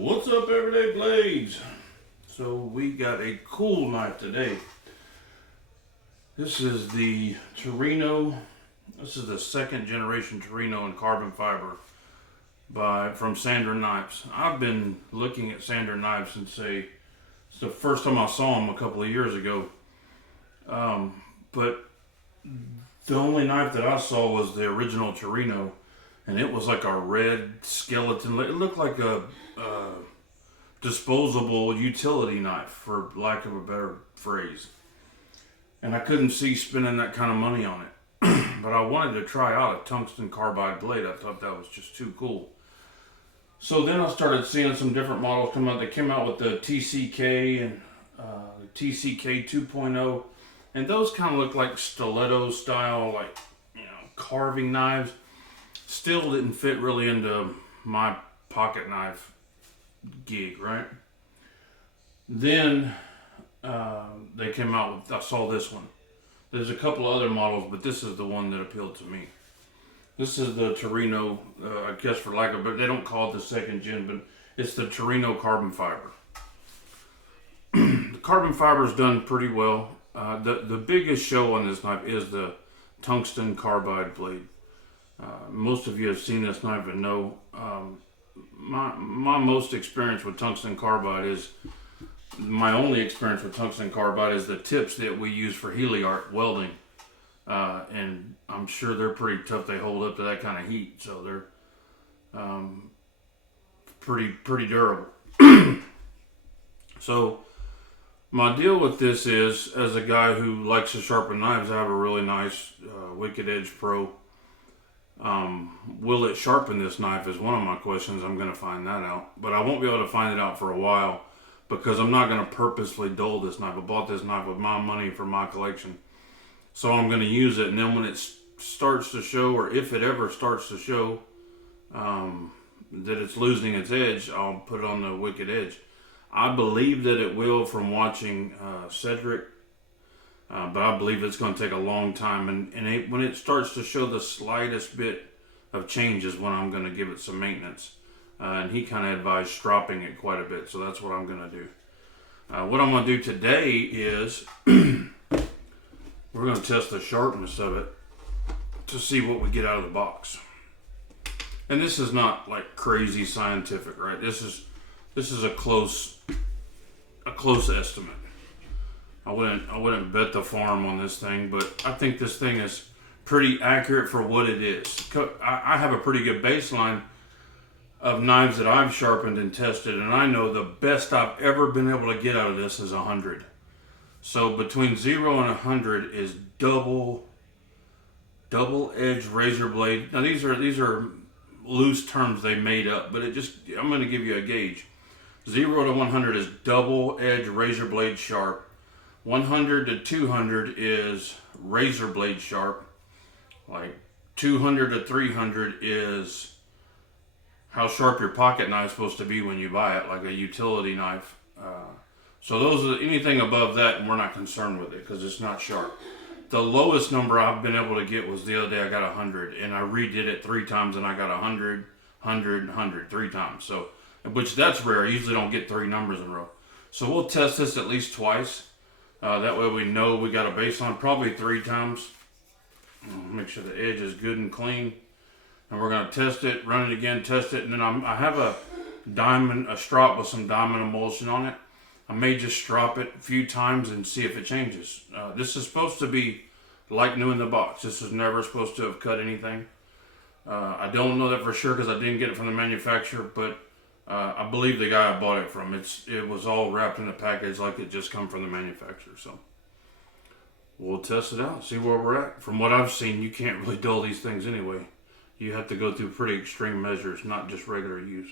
What's up, Everyday Blades? So we got a cool knife today. This is the Torino. This is the second generation Torino in carbon fiber from Sandrin knives. I've been looking at Sandrin knives since it's the first time I saw them a couple of years ago. But the only knife that I saw was the original Torino, and it was like a red skeleton. It looked like a disposable utility knife, for lack of a better phrase. And I couldn't see spending that kind of money on it. But I wanted to try out a tungsten carbide blade. I thought that was just too cool. So then I started seeing some different models come out. They came out with the TCK and the TCK 2.0. And those kind of look like stiletto style, like, carving knives. Still didn't fit really into my pocket knife gig, right? Then they came out with, I saw this one. There's a couple of other models, but this is the one that appealed to me. This is the Torino, I guess for lack of, but they don't call it the second gen, but it's the Torino carbon fiber. The carbon fiber is done pretty well. The biggest show on this knife is the tungsten carbide blade. Most of you have seen this knife and know my most experience with tungsten carbide is my only experience with tungsten carbide is the tips that we use for Heliart welding, and I'm sure they're pretty tough. They hold up to that kind of heat, so they're pretty durable. So my deal with this is, as a guy who likes to sharpen knives, I have a really nice Wicked Edge Pro. Will it sharpen this knife is one of my questions. I'm going to find that out. But I won't be able to find it out for a while because I'm not going to purposely dull this knife. I bought this knife with my money for my collection. So I'm going to use it, and then when it starts to show, or if it ever starts to show that it's losing its edge, I'll put it on the Wicked Edge. I believe that it will from watching Cedric. But I believe it's going to take a long time, and when it starts to show the slightest bit of change is when I'm going to give it some maintenance. And he kind of advised stropping it quite a bit, so that's what I'm going to do. What I'm going to do today is we're going to test the sharpness of it to see what we get out of the box. And this is not like crazy scientific, right? This is a close estimate. I wouldn't bet the farm on this thing, but I think this thing is pretty accurate for what it is. I have a pretty good baseline of knives that I've sharpened and tested, and I know the best I've ever been able to get out of this is 100. So between 0 and 100 is double edge razor blade. Now these are loose terms they made up, but I'm going to give you a gauge. 0 to 100 is double edge razor blade sharp. 100 to 200 is razor blade sharp. Like 200 to 300 is how sharp your pocket knife is supposed to be when you buy it, like a utility knife. So those are anything above that, and we're not concerned with it because it's not sharp. The lowest number I've been able to get was the other day. I got 100, and I redid it 3 times, and I got 100, 100, 100 3 times. So, which that's rare. I usually don't get 3 numbers in a row. So we'll test this at least twice. That way we know we got a baseline, probably 3 times. Make sure the edge is good and clean. And we're going to test it, run it again, test it. And then I have a strop with some diamond emulsion on it. I may just strop it a few times and see if it changes. This is supposed to be like new in the box. This is never supposed to have cut anything. I don't know that for sure because I didn't get it from the manufacturer, but I believe the guy I bought it from. It was all wrapped in a package like it just come from the manufacturer. So we'll test it out, see where we're at. From what I've seen, you can't really dull these things anyway. You have to go through pretty extreme measures, not just regular use.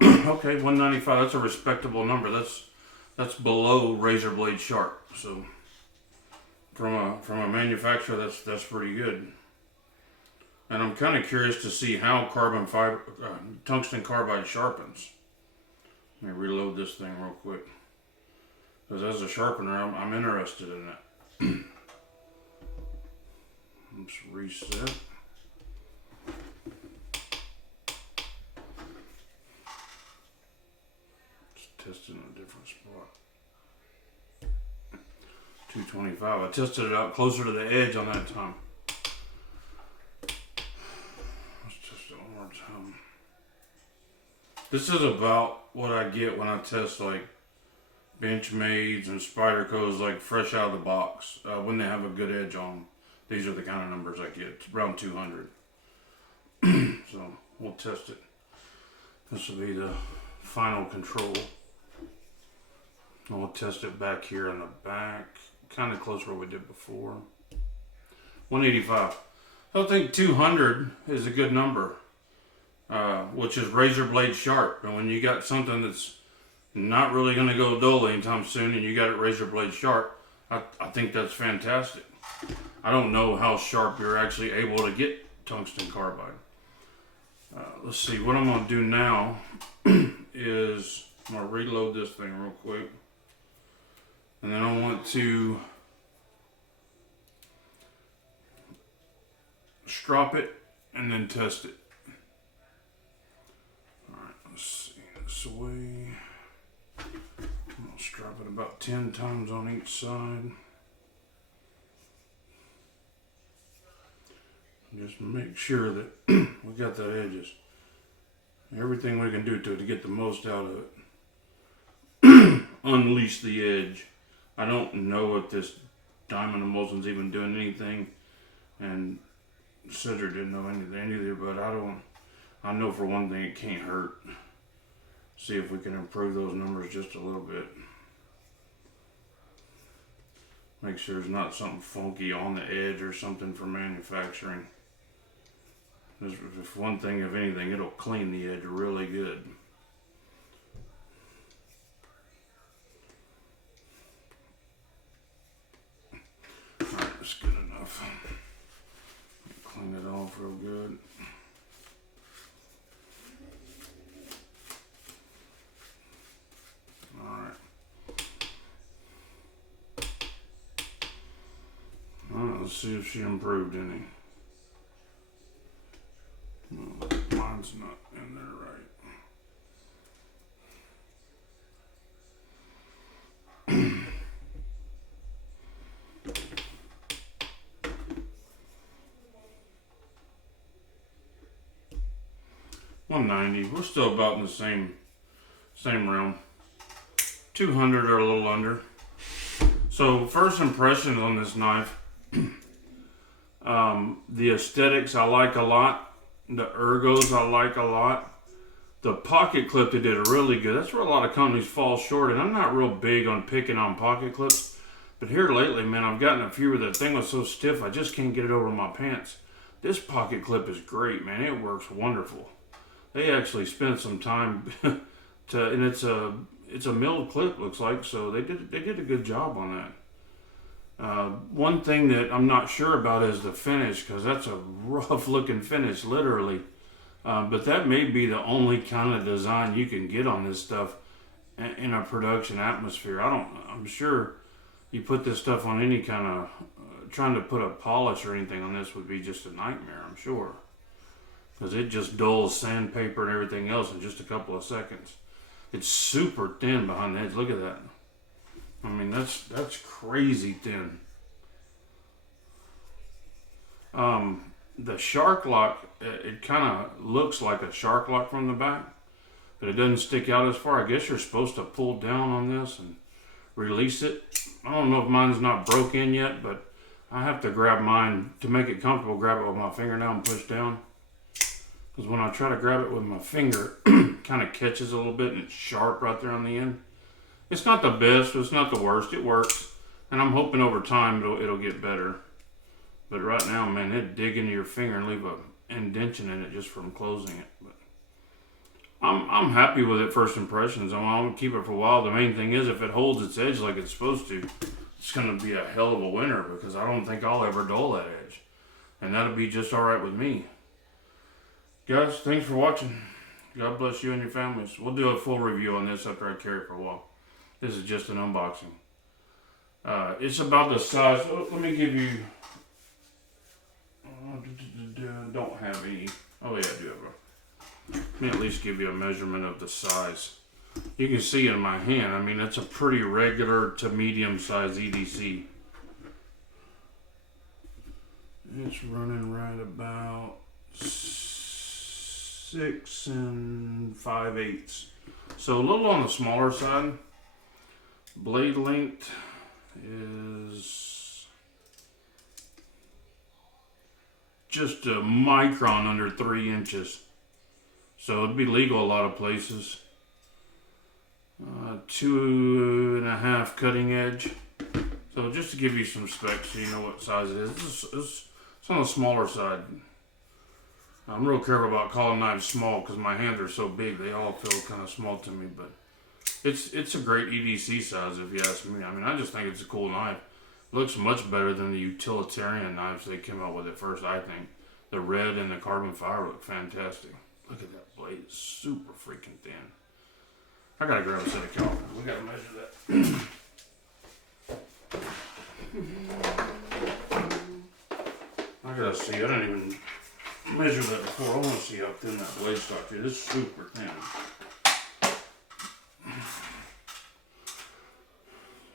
Okay, 195. That's a respectable number. That's below razor blade sharp. So from a manufacturer, that's pretty good. And I'm kind of curious to see how tungsten carbide sharpens. Let me reload this thing real quick. Because as a sharpener, I'm interested in that. Let's reset. tested in a different spot. 225. I tested it out closer to the edge on that time. Let's test it one more time. This is about what I get when I test like Benchmades and Spydercos, like fresh out of the box. When they have a good edge on them. These are the kind of numbers I get. It's around 200. So we'll test it. This will be the final control. And we'll test it back here in the back. Kind of close where we did before. 185. I think 200 is a good number. Which is razor blade sharp. And when you got something that's not really going to go dull anytime soon and you got it razor blade sharp, I think that's fantastic. I don't know how sharp you're actually able to get tungsten carbide. Let's see, what I'm going to do now is I'm going to reload this thing real quick. And then I want to strop it and then test it. Alright, let's see, this way. I'm going to strap it about 10 times on each side. Just make sure that we got the edges. Everything we can do to it to get the most out of it. Unleash the edge. I don't know if this diamond emulsion's even doing anything, and Cedric didn't know anything either, but I know for one thing it can't hurt. See if we can improve those numbers just a little bit. Make sure there's not something funky on the edge or something for manufacturing. If one thing, if anything, it'll clean the edge really good. Alright, that's good enough. Clean it off real good. Alright. Alright, let's see if she improved any. No, mine's not in there right. 190. We're still about in the same realm. 200 or a little under. So first impressions on this knife. The aesthetics I like a lot. The ergos I like a lot. The pocket clip they did really good. That's where a lot of companies fall short, and I'm not real big on picking on pocket clips. But here lately, man, I've gotten a few where the thing was so stiff I just can't get it over my pants. This pocket clip is great, man. It works wonderful. They actually spent some time and it's a milled clip, looks like, so they did a good job on that. One thing that I'm not sure about is the finish, because that's a rough looking finish, literally. But that may be the only kind of design you can get on this stuff in a production atmosphere. I'm sure you put this stuff on any kind of, trying to put a polish or anything on this would be just a nightmare, I'm sure. Because it just dulls sandpaper and everything else in just a couple of seconds. It's super thin behind the edge. Look at that. I mean, that's crazy thin. The shark lock, it kind of looks like a shark lock from the back, but it doesn't stick out as far. I guess you're supposed to pull down on this and release it. I don't know if mine's not broke in yet, but I have to grab mine to make it comfortable. Grab it with my fingernail and push down. Because when I try to grab it with my finger, it kind of catches a little bit and it's sharp right there on the end. It's not the best, it's not the worst. It works, and I'm hoping over time it'll get better. But right now, man, it'd dig into your finger and leave a indentation in it just from closing it. But I'm happy with it. First impressions. I'm gonna keep it for a while. The main thing is if it holds its edge like it's supposed to, it's gonna be a hell of a winner, because I don't think I'll ever dull that edge, and that'll be just all right with me. Guys, thanks for watching. God bless you and your families. We'll do a full review on this after I carry it for a while. This is just an unboxing. It's about the size. Let me give you. Don't have any. Oh yeah, I do have a. Let me at least give you a measurement of the size. You can see in my hand. I mean, it's a pretty regular to medium size EDC. It's running right about 6 5/8. So a little on the smaller side. Blade length is just a micron under 3 inches. So it'd be legal a lot of places. 2.5 cutting edge. So just to give you some specs so you know what size it is. It's on the smaller side. I'm real careful about calling knives small because my hands are so big they all feel kind of small to me, but it's a great EDC size if you ask me. I mean, I just think it's a cool knife. It looks much better than the utilitarian knives they came out with at first, I think. The red and the carbon fiber look fantastic. Look at that blade, it's super freaking thin. I gotta grab a set of calipers. We gotta measure that. I gotta see. I didn't even measure that before. I want to see how thin that blade stock is. It's super thin.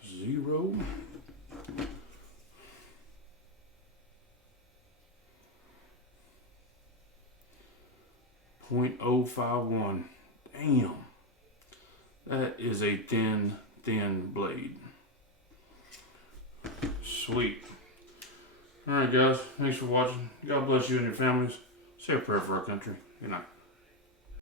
0. .051. Damn. That is a thin blade. Sweet. Alright guys, thanks for watching. God bless you and your families. Say a prayer for our country. Good night.